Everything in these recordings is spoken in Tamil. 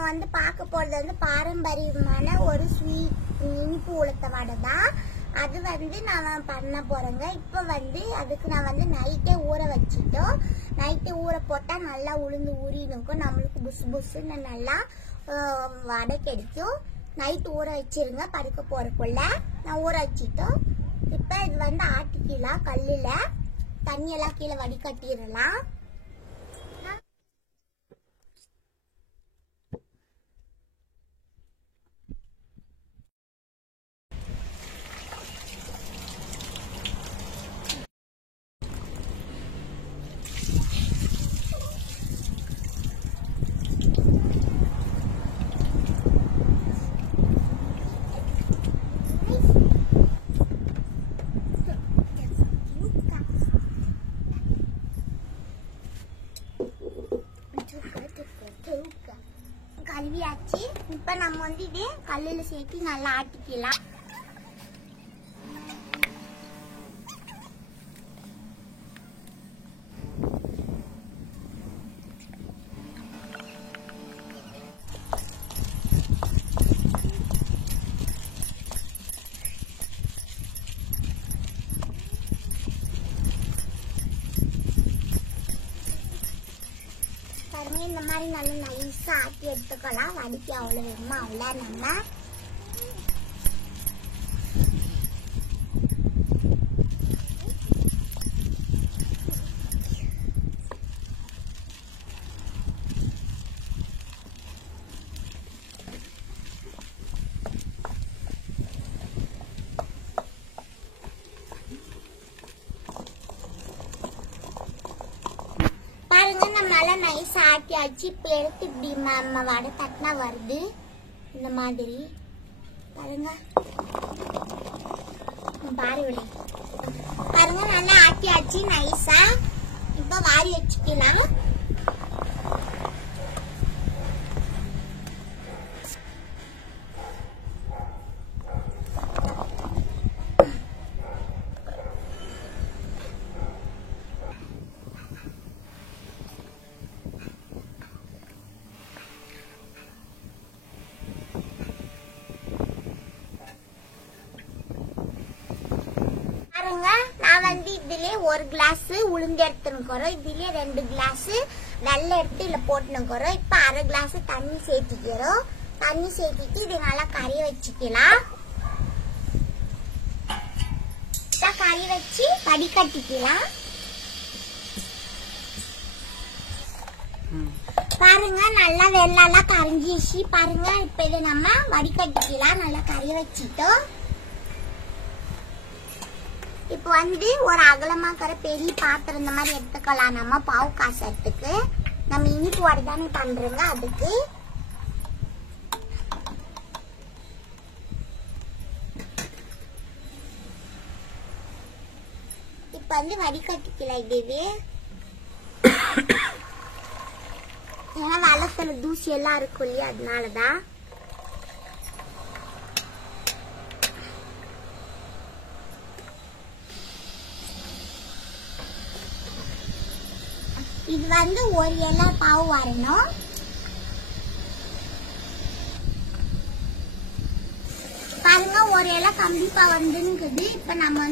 நம்ம பார்க்க போறது பாரம்பரியமான ஒரு ஸ்வீட் இனிப்பு உளுத்த வடை தான். அது நான் பண்ண போறேங்க. இப்போ அதுக்கு நான் நைட்டே ஊற வச்சிட்டோம். நைட்டே ஊற போட்டா நல்லா உளுந்து ஊறினுக்கும், நம்மளுக்கு புசு புசுன்னு நல்லா வடை கிடைக்கும். நைட் ஊற வச்சிருங்க. படுக்க போறக்குள்ள நான் ஊற வச்சிட்டோம். இப்போ இது ஆட்டிக்கலாம். கல்லுல தண்ணியெல்லாம் கீழே வடிகட்டிடலாம். கழுவியாச்சு. இப்ப நம்ம இதே கல்லுல சேர்த்து நல்லா ஆட்டிக்கலாம். இந்த மாதிரி நல்லா நைஸா ஆட்டி எடுத்துக்கலாம். வடிக்க அவ்வளவு வேணுமா அவ்வளோ நம்ம நைஸா ஆட்டியாச்சு. இப்போ எடுத்து இப்படி நம்ம வடை தட்டினா வருது இந்த மாதிரி பாருங்க. பாருங்க நல்லா ஆட்டியாச்சு நைஸா. இப்போ வாரி வச்சுக்கலாம். நான் இதுலயே ஒரு கிளாஸ் உளுந்து எடுத்துனுக்கிறோம். இதுலயே 2 கிளாஸ் வெள்ளை எடுத்து இதுல போட்டுனுக்கிறோம். இப்ப அரை கிளாஸ் தண்ணி சேர்த்திக்கிறோம். தண்ணி சேர்த்திட்டு இது நல்லா கறிய வச்சுக்கலாம். கறி வச்சு வடிகட்டிக்கலாம். பாருங்க நல்லா வெள்ளெல்லாம் கரைஞ்சிச்சு பாருங்க. இப்ப இதை நம்ம வடிகட்டிக்கலாம். நல்லா கறி வச்சிட்டோம். இப்போ ஒரு அகலமா இருக்கிற பெரிய பாத்திரம் இந்த மாதிரி எடுத்துக்கலாம். நம்ம பாவு காசத்துக்கு நம்ம இனிப்பு வடை தானே பண்றோங்க. அதுக்கு இப்ப வடிகட்டிக்கலாம். இதுவே ஏன்னா வளத்துல தூசி எல்லாம் இருக்கும் இல்லையா, அதனாலதான். இது ஒரு இலை பாவு வரணும். பாருங்க ஒரு இலை கண்டிப்பா வந்துருக்குது. இப்ப நம்ம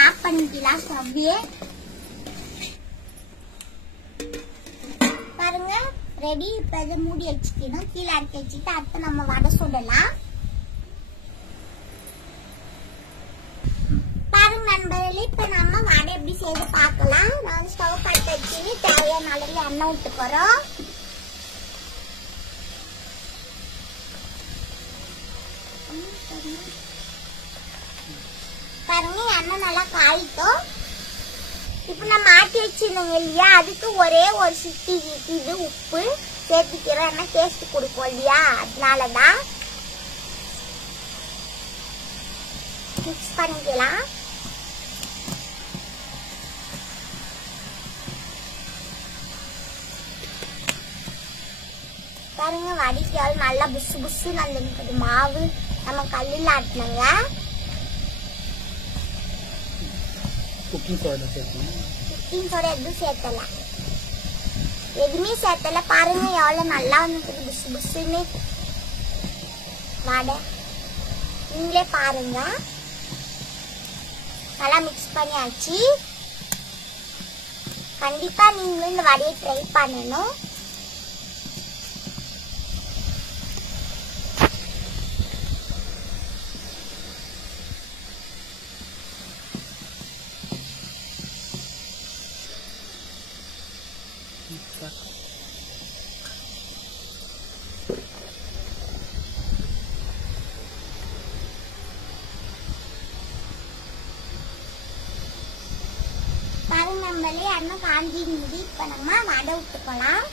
ஆஃப் பண்ணிக்கலாம் ஸ்டவ்வே. பாருங்க ரெடி. இப்ப இதை மூடி வச்சுக்கணும். கீழே இறக்கி வச்சுட்டு அடுத்து நம்ம வடை சுடலாம். பாருங்க நண்பர்களே, இப்ப நம்ம வடை எப்படி செய்து பார்க்கலாம். நான் ஸ்டவ் பற்ற வச்சு தேவையான அளவு எண்ணெய் விட்டுக்கிறோம். பாருங்க எண்ணெய் நல்லா காயிட்டோம். இப்ப நம்ம ஆட்டி வச்சிருந்தோங்க இல்லையா, அதுக்கு ஒரே ஒரு சிட்டி இது உப்பு சேர்த்துக்கிறோம். என்ன டேஸ்ட் கொடுக்கும் இல்லையா, அதனாலதான். மிக்ஸ் பண்ணிக்கலாம். பாருங்க வடிக்கால் நல்லா புசு புசு நல்லது. மாவு நம்ம கல்லில் ஆட்டினங்க. குக்கிங் சோடா எதுவும் சேர்த்தலாம். எதுவுமே சேர்த்தல. பாருங்க எவ்வளவு நல்லா வந்துருக்கு புஷ் புஷ்ன்னு வடை. நீங்களே பாருங்க. நல்லா மிக்ஸ் பண்ணியாச்சு. கண்டிப்பா நீங்களும் இந்த வடையை ட்ரை பண்ணணும். பாருங்க நம்மளே அண்ணன் காஞ்சி இருந்தது. இப்ப நம்ம வடை விட்டுக்கலாம்.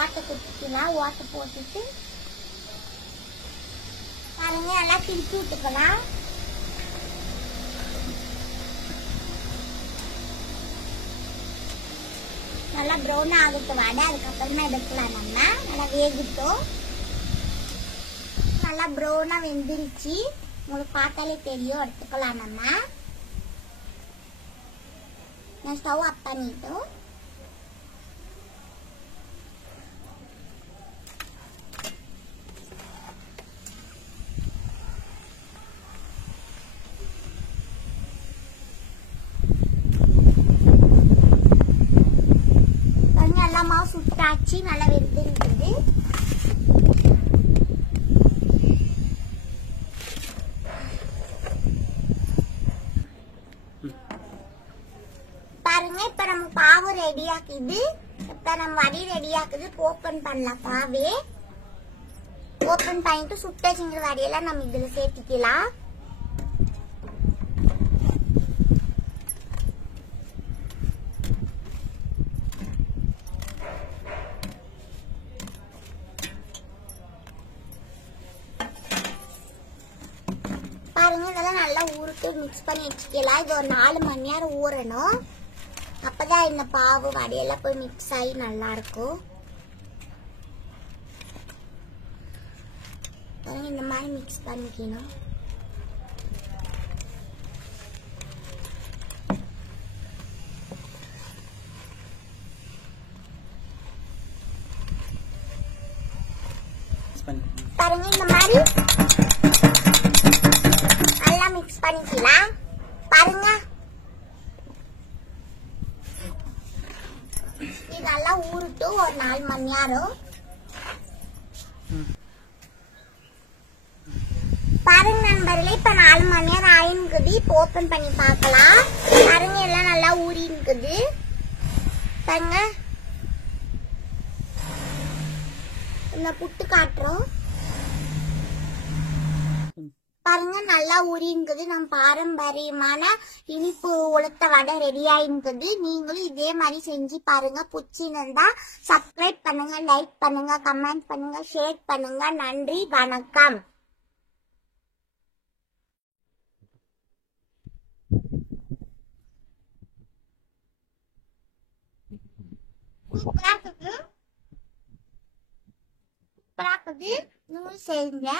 ஓட்டை குத்திக்கலாம். ஓட்டை போட்டுட்டு பாருங்க எல்லாம் திருப்பி விட்டுக்கலாம். நல்லா ப்ரௌன் ஆகிட்டு வடை. அதுக்கப்புறமா எடுக்கலாம். நம்ம நல்லா வேகட்டும். நல்லா ப்ரௌனா வெந்துருச்சு. உங்களுக்கு பார்த்தாலே தெரியும். எடுத்துக்கலாம். நம்ம நான் ஸ்டவ் ஆஃப் பண்ணிட்டோம். நல்லா மாவு சுட்டாச்சு. நல்லா வெந்துருக்குது. பாருங்க இப்ப நம்ம பாவு ரெடி ஆக்குது. இப்ப நம்ம வடி ரெடி ஆக்குது. ஓபன் பண்ணலாம். பாவே ஓபன் பண்ணிட்டு சுட்ட சிங்கிற வடியெல்லாம் நம்ம இதுல சேர்த்திக்கலாம். பாருங்க இதெல்லாம் நல்லா ஊருக்கு மிக்ஸ் பண்ணி வச்சுக்கலாம். இது ஒரு 4 மணி நேரம் ஊறணும். அப்பதான் இந்த பாவு வடையெல்லாம் போய் மிக்ஸ் ஆகி நல்லா இருக்கும். இந்த மாதிரி மிக்ஸ் பண்ணிக்கணும். பாருங்க இந்த மாதிரி நல்லா மிக்ஸ் பண்ணிக்கலாம். பாருங்க இது நல்லா ஊறிட்டு ஒரு 4 மணி நேரம். பாருங்க நண்பர்களே இப்ப 4 மணி நேரம் ஆயிருக்குது. இப்ப ஓபன் பண்ணி பார்க்கலாம். பாருங்க எல்லாம் நல்லா ஊறி இருக்குது. பாருங்க இந்த புட்டு காட்டுறோம். பாருங்க நல்லா ஊறி இருக்குது. நம்ம பாரம்பரியமான இனிப்பு உளுத்த வடை ரெடி ஆயிருக்குது. நீங்களும் இதே மாதிரி செஞ்சு பாருங்க. பிடிச்சிருந்தா சப்ஸ்கிரைப் பண்ணுங்க, லைக் பண்ணுங்க, கமெண்ட் பண்ணுங்க, ஷேர் பண்ணுங்க. நன்றி, வணக்கம். சூப்பரா இருக்குது. நீங்களும் செய்யுங்க.